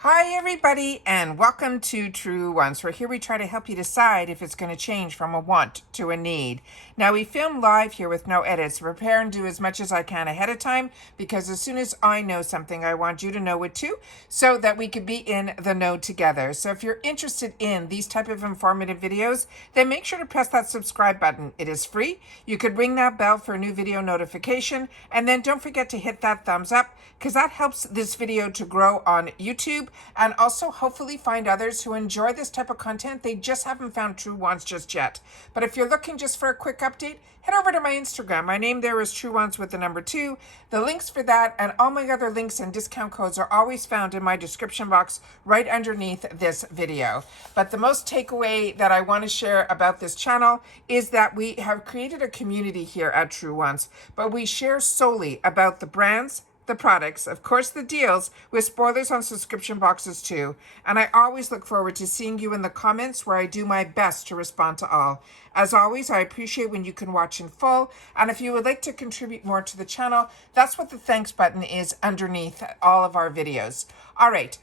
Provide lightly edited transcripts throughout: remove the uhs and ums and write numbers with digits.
Hi everybody and welcome to Truewants, where here we try to help you decide if it's going to change from a want to a need. Now we film live here with no edits. Prepare and do as much as I can ahead of time, because as soon as I know something, I want you to know it too, so that we could be in the know together. So if you're interested in these type of informative videos, then make sure to press that subscribe button. It is free. You could ring that bell for a new video notification, and then don't forget to hit that thumbs up, because that helps this video to grow on YouTube and also hopefully find others who enjoy this type of content. They just haven't found Truewants just yet. But if you're looking just for a quick update, head over to my Instagram. My name there is Truewants with the number 2. The links for that and all my other links and discount codes are always found in my description box right underneath this video. But the most takeaway that I want to share about this channel is that we have created a community here at Truewants, but we share solely about the brands, the products, of course the deals, with spoilers on subscription boxes too. And I always look forward to seeing you in the comments, where I do my best to respond to all. As always, I appreciate when you can watch in full, and if you would like to contribute more to the channel, that's what the thanks button is underneath all of our videos. All right.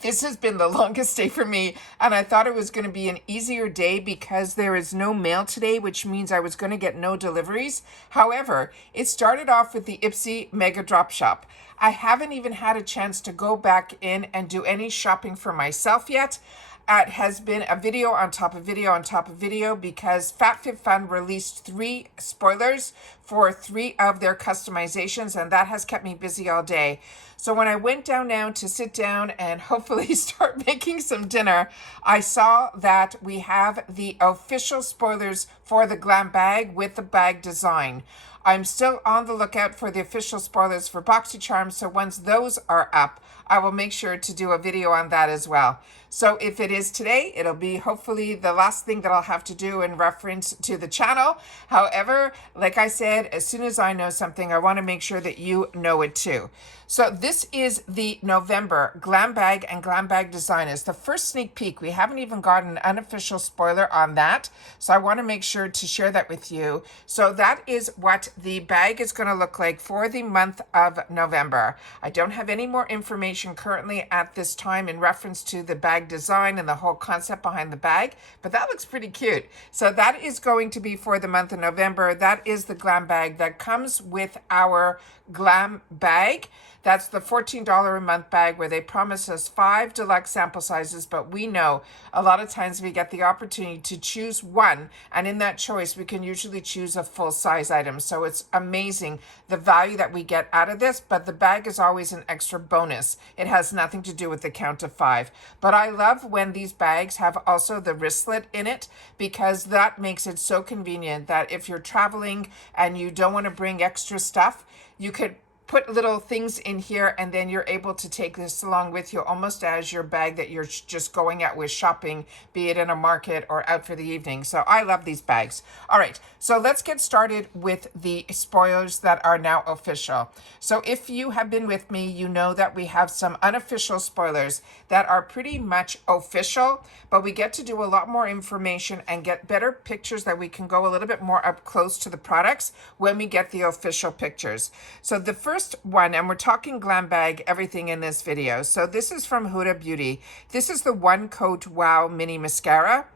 This has been the longest day for me, and I thought it was going to be an easier day because there is no mail today, which means I was going to get no deliveries. However, it started off with the IPSY Mega Drop Shop. I haven't even had a chance to go back in and do any shopping for myself yet. It has been a video on top of video on top of video, because FabFitFun released 3 spoilers for 3 of their customizations, and that has kept me busy all day. So when I went down now to sit down and hopefully start making some dinner, I saw that we have the official spoilers for the GlamBag with the bag design. I'm still on the lookout for the official spoilers for BoxyCharm, so once those are up, I will make sure to do a video on that as well. So if it is today, it'll be hopefully the last thing that I'll have to do in reference to the channel. However, like I said, as soon as I know something, I want to make sure that you know it too. So this is the November GlamBag and GlamBag designers. The first sneak peek. We haven't even gotten an unofficial spoiler on that, so I want to make sure to share that with you. So that is what the bag is going to look like for the month of November. I don't have any more information currently at this time in reference to the bag design and the whole concept behind the bag, but that looks pretty cute. So that is going to be for the month of November. That is the GlamBag that comes with our GlamBag. That's the $14 a month bag, where they promise us 5 deluxe sample sizes, but we know a lot of times we get the opportunity to choose one, and in that choice we can usually choose a full size item. So it's amazing the value that we get out of this, but the bag is always an extra bonus. It has nothing to do with the count of 5. But I love when these bags have also the wristlet in it, because that makes it so convenient that if you're traveling and you don't want to bring extra stuff, you could put little things in here, and then you're able to take this along with you almost as your bag that you're just going out with shopping, be it in a market or out for the evening. So I love these bags. All right, so let's get started with the spoilers that are now official. So if you have been with me, you know that we have some unofficial spoilers that are pretty much official, but we get to do a lot more information and get better pictures that we can go a little bit more up close to the products when we get the official pictures. So the first one, and we're talking GlamBag everything in this video. So this is from Huda Beauty. This is the One Coat Wow Mini Mascara.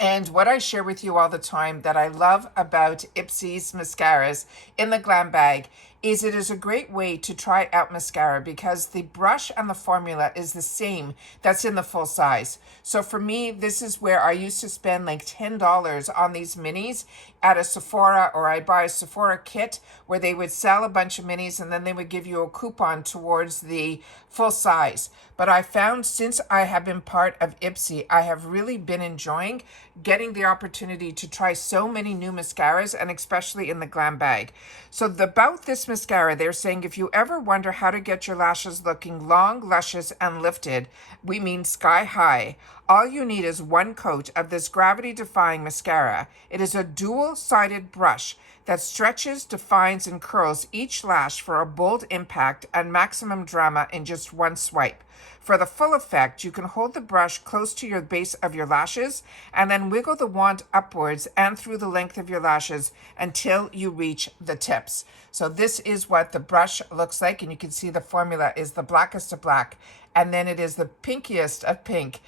And what I share with you all the time that I love about IPSY's mascaras in the GlamBag is it is a great way to try out mascara, because the brush and the formula is the same that's in the full size. So for me, this is where I used to spend like $10 on these minis at a Sephora, or I buy a Sephora kit where they would sell a bunch of minis and then they would give you a coupon towards the full size. But I found since I have been part of IPSY, I have really been enjoying getting the opportunity to try so many new mascaras, and especially in the GlamBag. So about this mascara, they're saying if you ever wonder how to get your lashes looking long, luscious, and lifted, we mean sky high, all you need is one coat of this gravity-defying mascara. It is a dual-sided brush that stretches, defines, and curls each lash for a bold impact and maximum drama in just one swipe. For the full effect, you can hold the brush close to your base of your lashes and then wiggle the wand upwards and through the length of your lashes until you reach the tips. So this is what the brush looks like, and you can see the formula is the blackest of black, and then it is the pinkiest of pink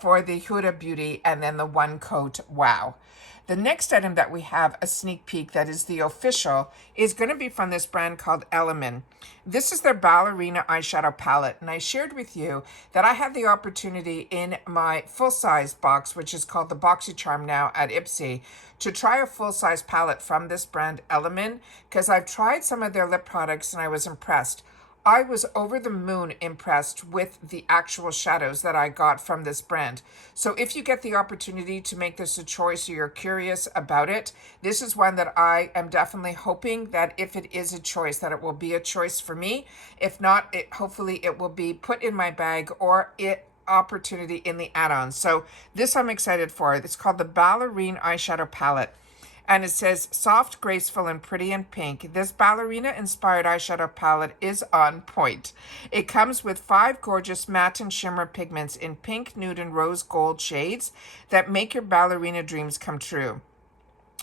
for the Huda Beauty, and then the One Coat Wow. The next item that we have, a sneak peek that is the official, is going to be from this brand called Element. This is their Ballerina eyeshadow palette, and I shared with you that I had the opportunity in my full-size box, which is called the BoxyCharm now at IPSY, to try a full-size palette from this brand Element, because I've tried some of their lip products and I was impressed. I was over the moon impressed with the actual shadows that I got from this brand. So if you get the opportunity to make this a choice or you're curious about it, this is one that I am definitely hoping that if it is a choice, that it will be a choice for me. If not, hopefully it will be put in my bag or opportunity in the add-ons. So this I'm excited for. It's called the Ballerina eyeshadow palette. And it says, soft, graceful, and pretty in pink. This ballerina-inspired eyeshadow palette is on point. It comes with 5 gorgeous matte and shimmer pigments in pink, nude, and rose gold shades that make your ballerina dreams come true.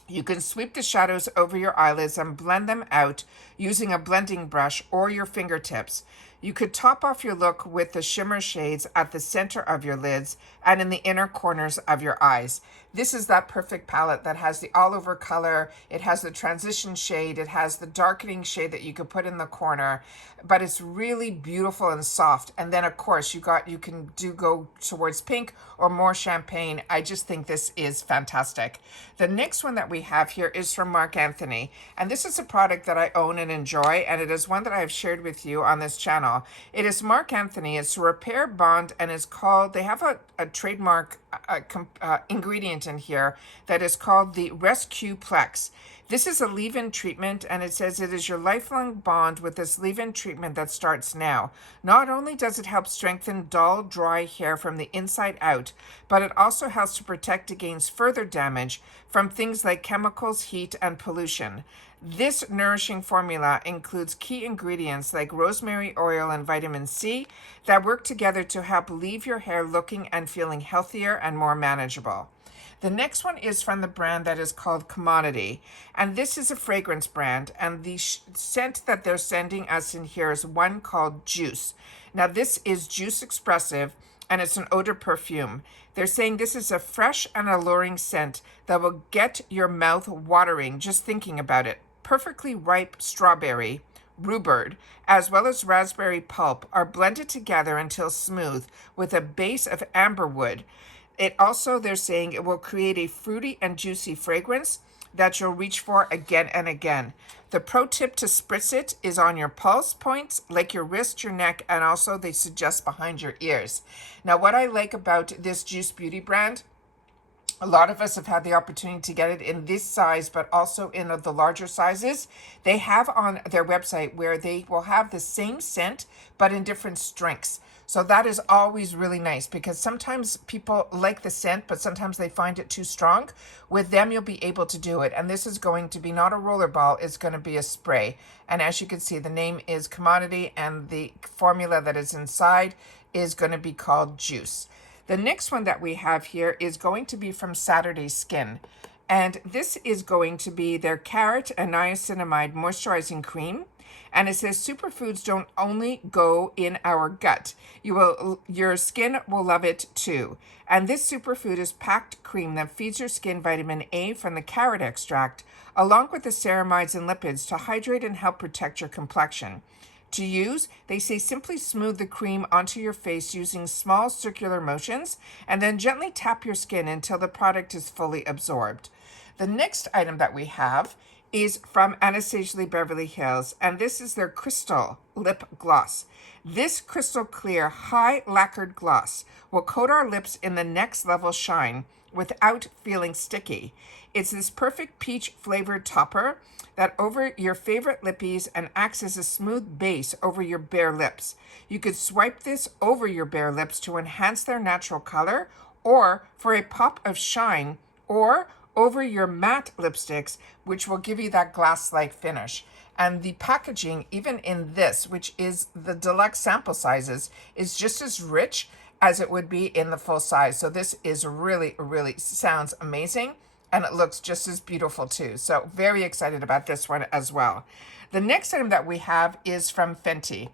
You can sweep the shadows over your eyelids and blend them out using a blending brush or your fingertips. You could top off your look with the shimmer shades at the center of your lids and in the inner corners of your eyes. This is that perfect palette that has the all-over color. It has the transition shade. It has the darkening shade that you could put in the corner, but it's really beautiful and soft. And then, of course, you can go towards pink or more champagne. I just think this is fantastic. The next one that we have here is from Marc Anthony, and this is a product that I own and enjoy, and it is one that I have shared with you on this channel. It is Marc Anthony. It's a repair bond, and is called, they have a trademark ingredient in here that is called the Rescue Plex. This is a leave-in treatment, and it says it is your lifelong bond with this leave-in treatment that starts now. Not only does it help strengthen dull, dry hair from the inside out, but it also helps to protect against further damage from things like chemicals, heat, and pollution. This nourishing formula includes key ingredients like rosemary oil and vitamin C that work together to help leave your hair looking and feeling healthier and more manageable. The next one is from the brand that is called Communtiy, and this is a fragrance brand, and the scent that they're sending us in here is one called Juice. Now this is Juice Expressive, and it's an odor perfume. They're saying this is a fresh and alluring scent that will get your mouth watering just thinking about it. Perfectly ripe strawberry, rhubarb, as well as raspberry pulp are blended together until smooth with a base of amberwood. It also, they're saying, it will create a fruity and juicy fragrance that you'll reach for again and again. The pro tip to spritz it is on your pulse points, like your wrist, your neck, and also they suggest behind your ears. Now, what I like about this Juice Beauty brand, a lot of us have had the opportunity to get it in this size, but also in the larger sizes. They have on their website where they will have the same scent, but in different strengths. So that is always really nice, because sometimes people like the scent, but sometimes they find it too strong. With them, you'll be able to do it. And this is going to be not a roller ball, it's going to be a spray. And as you can see, the name is Communtiy, and the formula that is inside is going to be called Juice. The next one that we have here is going to be from Saturday Skin. And this is going to be their Carrot and Niacinamide Moisturizing Cream. And it says superfoods don't only go in our gut. Your skin will love it too. And this superfood is packed cream that feeds your skin vitamin A from the carrot extract, along with the ceramides and lipids to hydrate and help protect your complexion. To use, they say simply smooth the cream onto your face using small circular motions, and then gently tap your skin until the product is fully absorbed. The next item that we have is from Anastasia Beverly Hills, and this is their Crystal Lip Gloss. This crystal clear, high lacquered gloss will coat our lips in the next level shine without feeling sticky. It's this perfect peach flavored topper that over your favorite lippies and acts as a smooth base over your bare lips. You could swipe this over your bare lips to enhance their natural color, or for a pop of shine, or over your matte lipsticks, which will give you that glass-like finish. And the packaging, even in this, which is the deluxe sample sizes, is just as rich as it would be in the full size. So this is really, really sounds amazing. And it looks just as beautiful too. So very excited about this one as well. The next item that we have is from Fenty.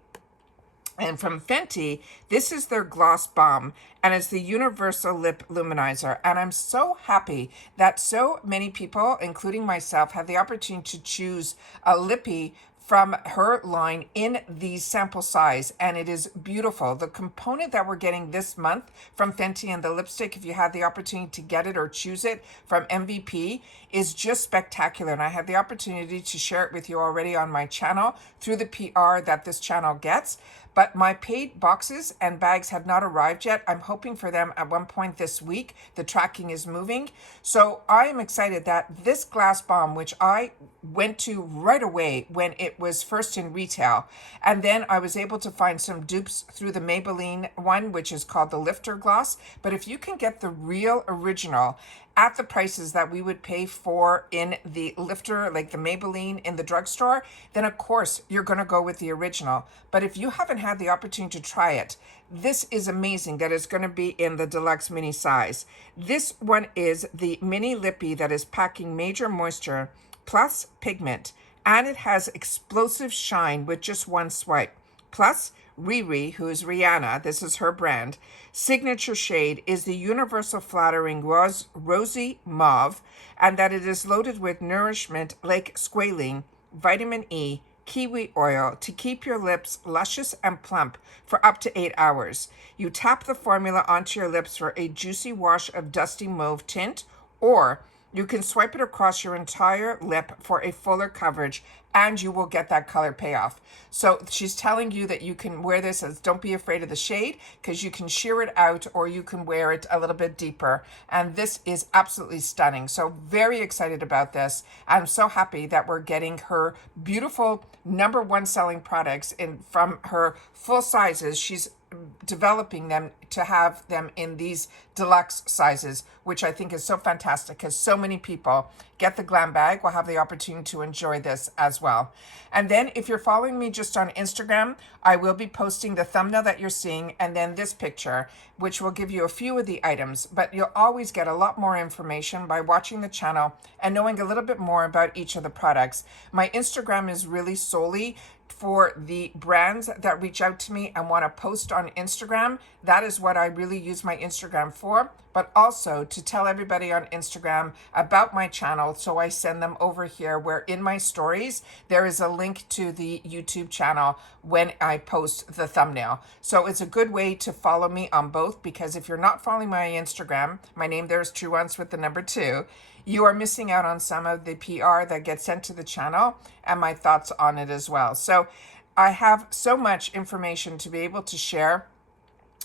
And from Fenty, this is their Gloss Balm, and it's the Universal Lip Luminizer. And I'm so happy that so many people, including myself, have the opportunity to choose a lippy from her line in the sample size, and it is beautiful. The component that we're getting this month from Fenty and the lipstick, if you had the opportunity to get it or choose it from MVP, is just spectacular. And I had the opportunity to share it with you already on my channel through the PR that this channel gets. But my paid boxes and bags have not arrived yet. I'm hoping for them at one point this week. The tracking is moving. So I am excited that this glass bomb, which I went to right away when it was first in retail, and then I was able to find some dupes through the Maybelline one, which is called the Lifter Gloss. But if you can get the real original at the prices that we would pay for in the lifter, like the Maybelline in the drugstore, then of course you're going to go with the original. But if you haven't had the opportunity to try it, this is amazing that it's going to be in the deluxe mini size. This one is the mini lippy that is packing major moisture plus pigment, and it has explosive shine with just one swipe. Plus, Riri, who is Rihanna, this is her brand, signature shade is the Universal Flattering Rosy Mauve, and that it is loaded with nourishment like squalene, vitamin E, kiwi oil to keep your lips luscious and plump for up to 8 hours. You tap the formula onto your lips for a juicy wash of dusty mauve tint, or you can swipe it across your entire lip for a fuller coverage, and you will get that color payoff. So she's telling you that you can wear this as, don't be afraid of the shade, because you can sheer it out or you can wear it a little bit deeper. And this is absolutely stunning. So very excited about this. I'm so happy that we're getting her beautiful #1 selling products from her full sizes. She's developing them to have them in these deluxe sizes, which I think is so fantastic, because so many people get the GlamBag will have the opportunity to enjoy this as well. And then if you're following me just on Instagram, I will be posting the thumbnail that you're seeing and then this picture, which will give you a few of the items, but you'll always get a lot more information by watching the channel and knowing a little bit more about each of the products. My Instagram is really solely for the brands that reach out to me and want to post on Instagram. That is what I really use my Instagram for, but also to tell everybody on Instagram about my channel. So I send them over here, where in my stories, there is a link to the YouTube channel when I post the thumbnail. So it's a good way to follow me on both, because if you're not following my Instagram, my name there is Truewants with the number 2. You are missing out on some of the PR that gets sent to the channel and my thoughts on it as well. So I have so much information to be able to share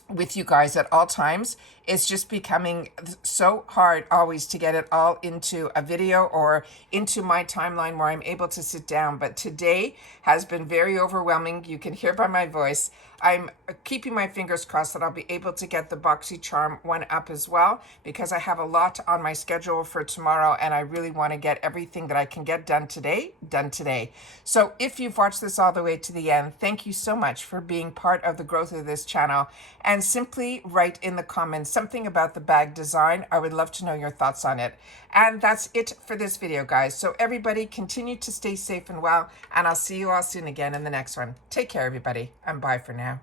with you guys at all times. It's just becoming so hard always to get it all into a video or into my timeline where I'm able to sit down. But today has been very overwhelming. You can hear by my voice. I'm keeping my fingers crossed that I'll be able to get the BoxyCharm one up as well, because I have a lot on my schedule for tomorrow and I really want to get everything that I can get done today. So if you've watched this all the way to the end, thank you so much for being part of the growth of this channel, and simply write in the comments something about the bag design. I would love to know your thoughts on it. And that's it for this video, guys. So everybody continue to stay safe and well, and I'll see you all soon again in the next one. Take care, everybody, and bye for now.